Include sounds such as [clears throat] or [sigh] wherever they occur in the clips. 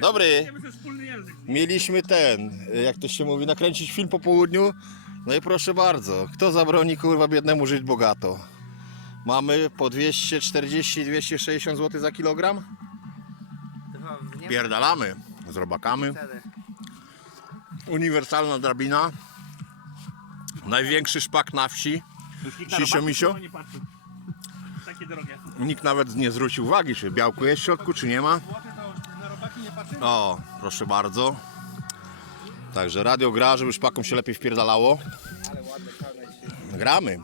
Dobry. Mieliśmy ten, jak to się mówi, nakręcić film po południu. No i proszę bardzo, kto zabroni kurwa biednemu żyć bogato? Mamy po 240-260 zł za kilogram? Pierdalamy z robakami. Uniwersalna drabina. Największy szpak na wsi. Sisio, misio? Takie. Nikt nawet nie zwrócił uwagi, czy białko jest w środku, czy nie ma. O, proszę bardzo. Także radio gra, żeby szpakom się lepiej wpierdalało. Ale ładne, czarne dzisiaj. Gramy.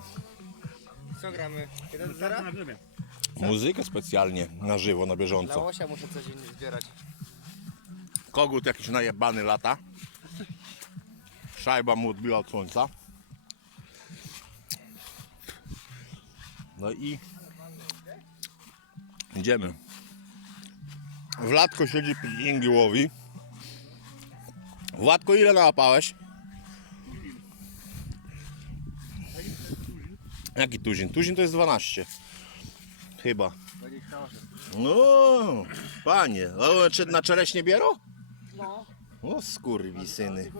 Co gramy? Muzykę specjalnie, na żywo, na Dla bieżąco. łosia muszę codziennie zbierać. Kogut jakiś najebany lata. Szajba mu odbiła od słońca. No i idziemy. Wladko siedzi pięknie łowi. Władko ile nałapałeś? Jaki tuzin? Tuzin to jest 12. Chyba. 28. No, panie, o, czy na czereśnie bierą? No. O skurwisyny.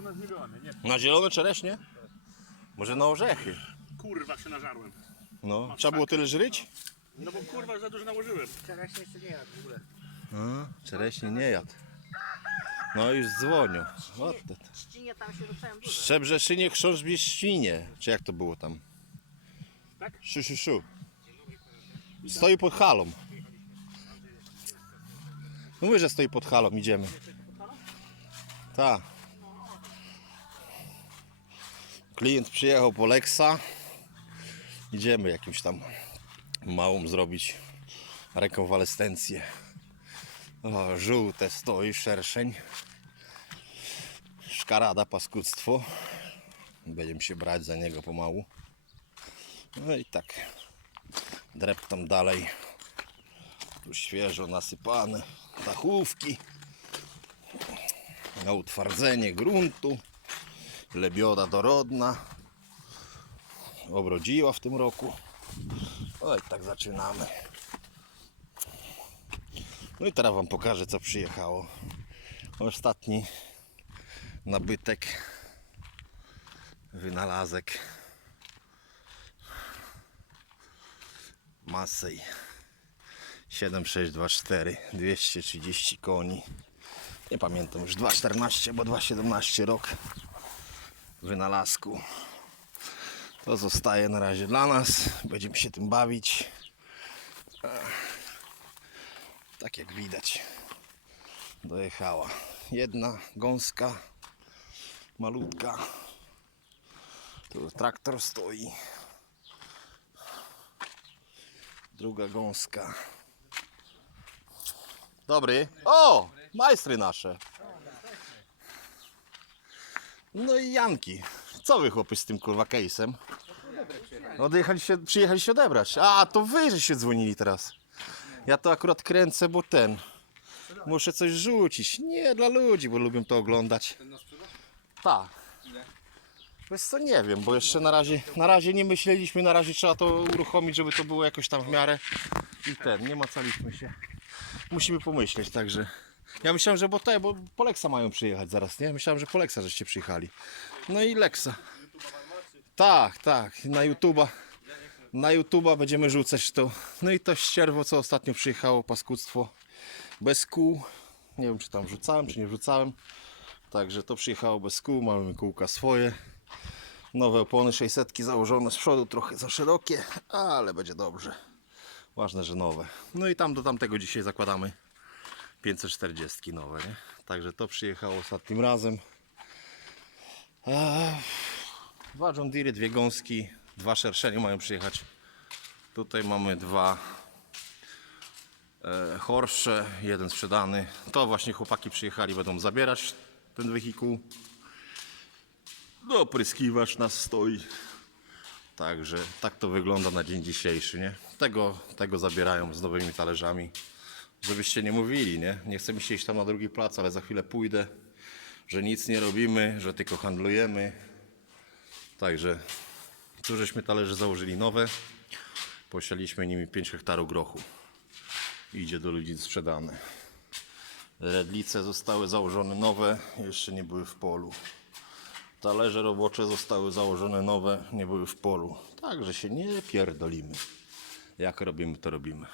Na zielone czereśnie? Może na orzechy? Kurwa się nażarłem. No, trzeba było tyle żryć? No bo kurwa za dużo nałożyłem. Wczorajszy jeszcze nie jadł w ogóle. A, czereśnie nie jadł. No już dzwonią. Trzcinie tam się dużo. Szczebrzeszynie chrząszcz świnie. Czy jak to było tam? Tak? Szu, szu, szu. Stoi pod halą. No mówię, że stoi pod halą, idziemy. Tak. Klient przyjechał po Lexa. Idziemy jakimś tam małą zrobić rekonwalescencję. O, żółte stoi szerszeń. Szkarada, paskudztwo. Będziemy się brać za niego pomału. No i tak. Dreptam dalej. Tu świeżo nasypane dachówki. Na utwardzenie gruntu. Lebioda dorodna. Obrodziła w tym roku. No i tak zaczynamy. No i teraz Wam pokażę co przyjechało. Ostatni nabytek. Wynalazek. Masej 7624 230 koni nie pamiętam już 214 bo 217 rok wynalazku to zostaje na razie dla nas będziemy się tym bawić. Tak jak widać dojechała jedna gąska malutka tu traktor stoi Druga gąska. Dobry. O! Majstry nasze. No i Janki. Co wy chłopy z tym kurwa case'em? Odjechaliście, przyjechaliście odebrać. A, to wy że się dzwonili teraz. Ja to akurat kręcę, bo ten. Muszę coś rzucić. Nie, dla ludzi, bo lubią to oglądać. Tak. Wiesz co, nie wiem, bo jeszcze na razie, na razie nie myśleliśmy, na razie trzeba to uruchomić, żeby to było jakoś tam w miarę i ten, nie macaliśmy się. Musimy pomyśleć, także. Ja myślałem, że bo te, bo po Lexa mają przyjechać zaraz, nie? Myślałem, że po Lexa żeście przyjechali. No i Lexa. Tak, tak, na YouTube'a. Na YouTube'a będziemy rzucać to. No i to ścierwo, co ostatnio przyjechało, paskudztwo. Bez kół. Nie wiem, czy tam wrzucałem, czy nie wrzucałem. Także to przyjechało bez kół, mamy kółka swoje. Nowe opony 600 założone z przodu, trochę za szerokie, ale będzie dobrze. Ważne, że nowe. No i tam do tamtego dzisiaj zakładamy 540 nowe, nie? Także to przyjechało ostatnim razem. Eee, Dwa John Deere, dwie gąski, dwa szerszenie mają przyjechać. Tutaj mamy dwa e, jeden sprzedany. To właśnie chłopaki przyjechali, będą zabierać ten wehikuł. No, opryskiwacz nas stoi. Także tak to wygląda na dzień dzisiejszy, nie? Tego, tego zabierają z nowymi talerzami. Żebyście nie mówili, nie? Nie chcę mi się iść tam na drugi plac, ale za chwilę pójdę, że nic nie robimy, że tylko handlujemy. Także tu żeśmy talerze założyli nowe. Posialiśmy nimi 5 hektarów grochu. Idzie do ludzi sprzedane. Redlice zostały założone nowe, jeszcze nie były w polu. Talerze robocze zostały założone nowe, nie były w polu. Także się nie pierdolimy. Jak robimy, to robimy.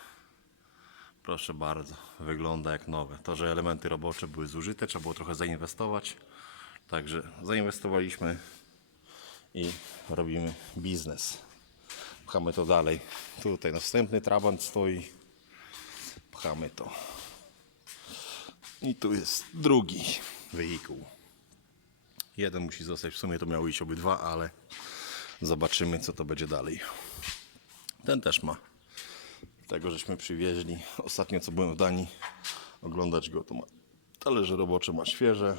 Proszę bardzo, wygląda jak nowe. To, że elementy robocze były zużyte, trzeba było trochę zainwestować. Także zainwestowaliśmy i robimy biznes. Pchamy to dalej. Tutaj następny trabant stoi. Pchamy to. I tu jest drugi wehikuł. Jeden musi zostać, w sumie to miało iść obydwa, ale zobaczymy co to będzie dalej. Ten też ma. Tego żeśmy przywieźli. Ostatnio co byłem w Danii oglądać go, to ma talerze robocze ma świeże.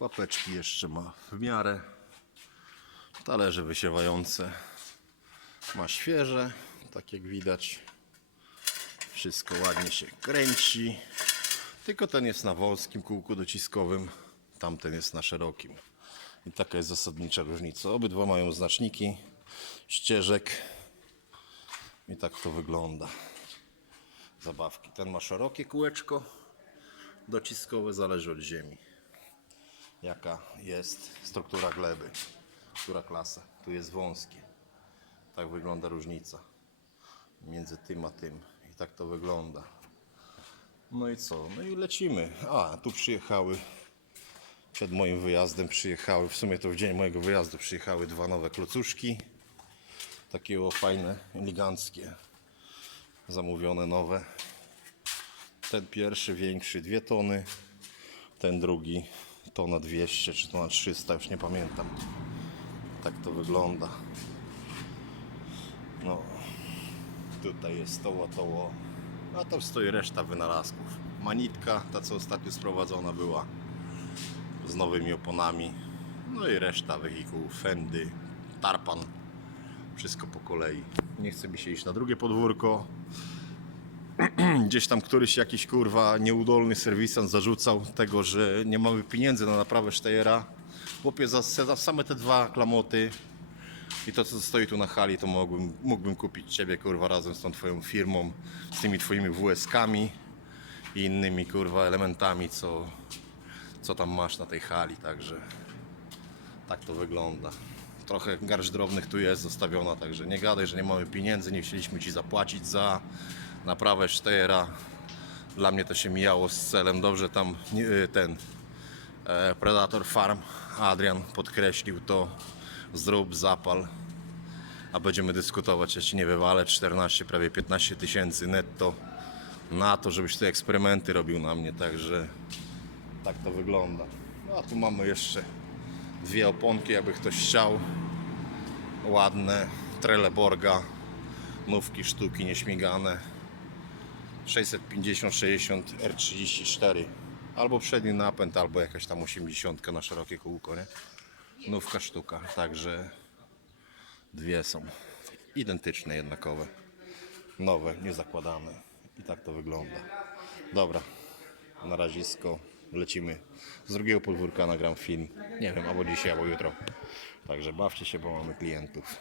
Łapeczki jeszcze ma w miarę. Talerze wysiewające ma świeże, tak jak widać. Wszystko ładnie się kręci. Tylko ten jest na wąskim kółku dociskowym, tamten jest na szerokim. I taka jest zasadnicza różnica. Obydwa mają znaczniki ścieżek. I tak to wygląda. Zabawki. Ten ma szerokie kółeczko dociskowe, zależy od ziemi. Jaka jest struktura gleby, która klasa. Tu jest wąskie. Tak wygląda różnica między tym a tym. I tak to wygląda. No i co? No i lecimy. A, tu przyjechały. Przed moim wyjazdem przyjechały, w sumie to w dzień mojego wyjazdu przyjechały dwa nowe klocuszki. Takie o, fajne, eleganckie. Zamówione nowe. Ten pierwszy większy 2 tony. Ten drugi tona 200 czy tona 300, już nie pamiętam. Tak to wygląda. No, tutaj jest toło, toło. A tam stoi reszta wynalazków. Manitka, ta co ostatnio sprowadzona była z nowymi oponami. No i reszta wehikułów, fendy, tarpan. Wszystko po kolei. Nie chce mi się iść na drugie podwórko. [clears throat] Gdzieś tam któryś jakiś kurwa nieudolny serwisant zarzucał tego, że nie mamy pieniędzy na naprawę Steyera. Chłopie, za, za same te dwa klamoty i to co stoi tu na hali, to mógłbym, mógłbym kupić Ciebie kurwa razem z tą Twoją firmą, z tymi Twoimi WS-kami i innymi kurwa elementami, co, co tam masz na tej hali, także tak to wygląda. Trochę garść drobnych tu jest zostawiona, także nie gadaj, że nie mamy pieniędzy, nie chcieliśmy Ci zapłacić za naprawę Steyera. Dla mnie to się mijało z celem. Dobrze tam nie- ten e, Predator Farm Adrian podkreślił to. Zrób, zapal. A będziemy dyskutować, ja Ci nie wywalę 14, prawie 15 tysięcy netto na to, żebyś te eksperymenty robił na mnie, także tak to wygląda. No a tu mamy jeszcze dwie oponki, jakby ktoś chciał. Ładne, Trelleborga, nówki sztuki nieśmigane. 650-60 R34. Albo przedni napęd, albo jakaś tam 80 na szerokie kółko, nie? Nówka sztuka, także dwie są identyczne, jednakowe. Nowe, niezakładane. I tak to wygląda. Dobra, na razisko lecimy z drugiego podwórka, nagram film. Nie wiem, albo dzisiaj, albo jutro. Także bawcie się, bo mamy klientów.